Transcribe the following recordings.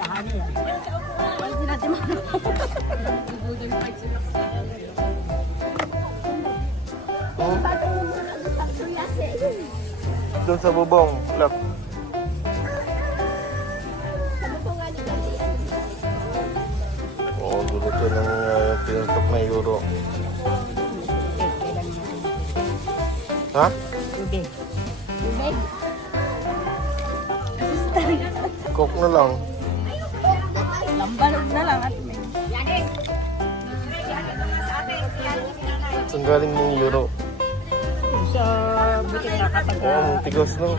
Doon sa bubong. Look. Oo, oh, luluto ng uh, pinutok na euro. Ha? Tubig. Tubig. Coke na lang. Na lang at may. Saan galing mong euro? Sa buting nakataga. Oo, oh, tigas no.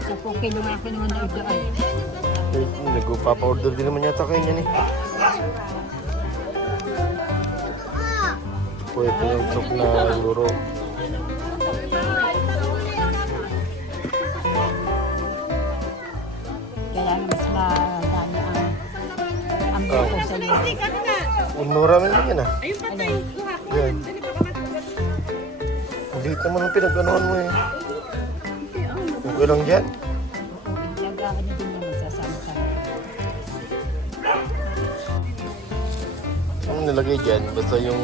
Sa pukin nung ako naman na. Eh, Nagpapa-order din naman yata kayo niyan eh. Pwede yung chok na euro. Ang buko sa iyo. Oh, marami naman yan ah. Ano? Yan. Ang liit naman ang pinag-anoan mo eh. Okay lang dyan. Ang nilagay dyan, basta yung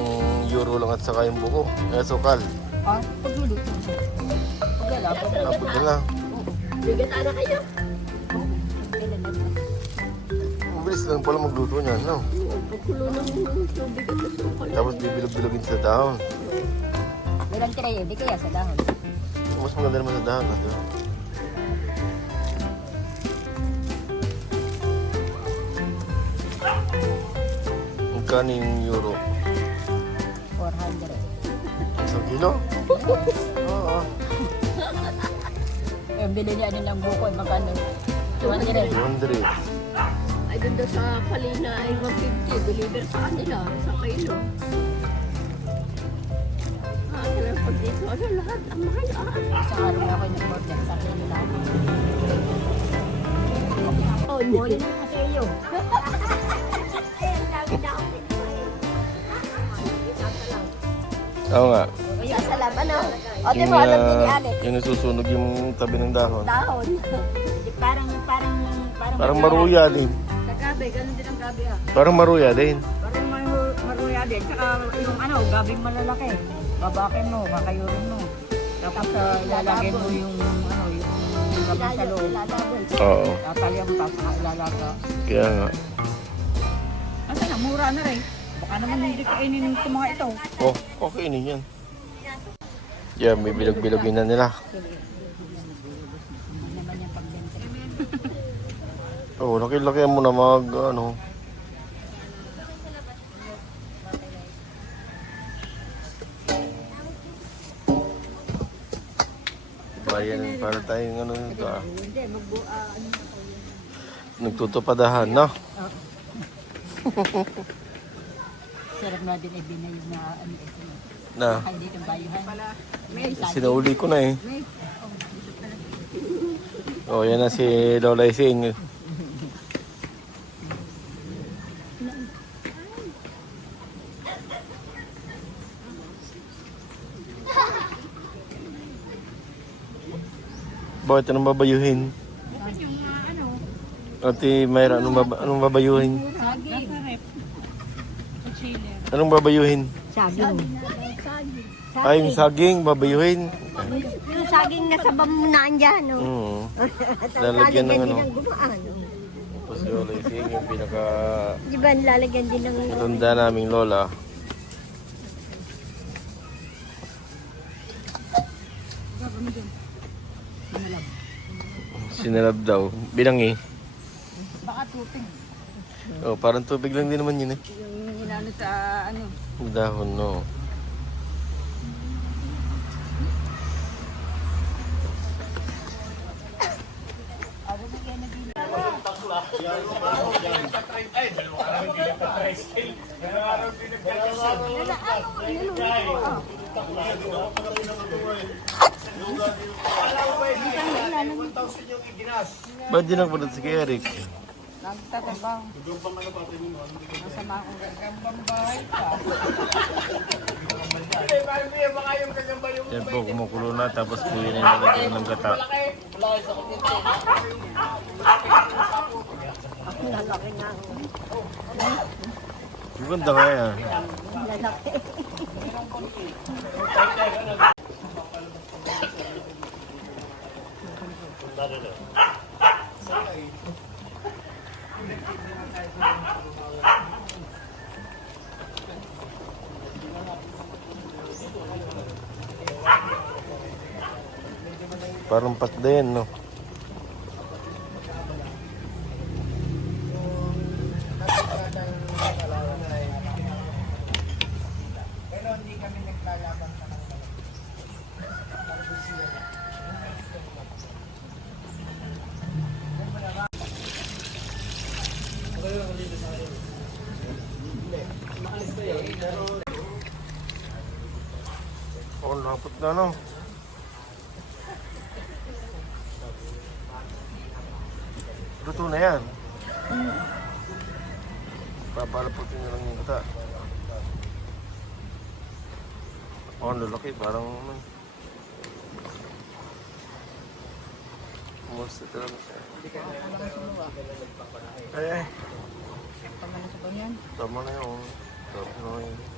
euro lang at saka yung buko. Kaya sukal. Ah, pagluluto mo. Abot na lang. Kailan na bilis lang pala magluto niyan, no? Tapos bibilog-bilogin sa dahon. Walang tirayo, di kaya sa dahon. Mas maganda naman sa dahon. ah, di ba? Magkano yung euro? 400. Isang kilo? Oo. Yung bili niya nilang buko, magkano? 200. 200. Ay, doon sa Palina ay 150. Deliver sa kanila, sa kilo. Ah, kaya pag dito, ano lahat, ang mahal ah. Sa araw ako nag-order sa kanila. Oh, Muli na kasi iyo. Oo nga. Kaya sa laban, ano? O, di Yung, mo, alam din ni ah, Alex. yung nasusunog yung tabi ng dahon. Dahon. Parang, parang, parang, Parang maruya din. Gabi, ganun din ang gabi ah. Parang maruya din. Parang maru- maruya din. Tsaka yung ano, gabing malalaki. Babakin mo, kakayurin mo. Tapos uh, ilalagay mo yung ano, yung gabi sa loob. Oo. Tatalya mo tapos ilalaga. Kaya nga. Asa na, mura na rin. Baka naman hindi kainin ng mga ito. Oh, okay na yan. Yan, may bilog-bilogin na nila. Hindi Oh, laki-laki mo na mag, ano. Bayan para tayong ano nito ah. Ano, Nagtutupadahan, no? sarap na din ibinayog na ano ito. Na, sinauli ko na eh. Oh, yan na si Lola Ising. Bakit anong babayuhin? Ate Mayra, anong, baba, anong babayuhin? Saging. Anong babayuhin? Saging. Ay, yung saging, babayuhin. Yung saging na sa bamunaan dyan, no? Oo. Lalagyan ng ano. Tapos yung yung pinaka Di ba lalagyan din ng... matanda naming Lola. Sinalab daw. Binangi. Baka tupig. Oh, parang tubig lang din naman yun eh. Yung inano sa ano. Dahon, no. Ba't di nagpunod si kay Eric? Nagtatabang. Masama akong gagambang bahay pa. Yan po, kumukulo na tapos po yun ay nalagyan ng gata. Lalaki nga. Ang ganda kaya. Lalaki. Parang pat din, no? Lapot na, no? Luto na yan. Papalaputin na lang yung kata. Oh, lalaki. Parang ano. Kumusta talaga siya. Ay, ay. Pagmana sa banyan. Tama na yun. Tama na yun.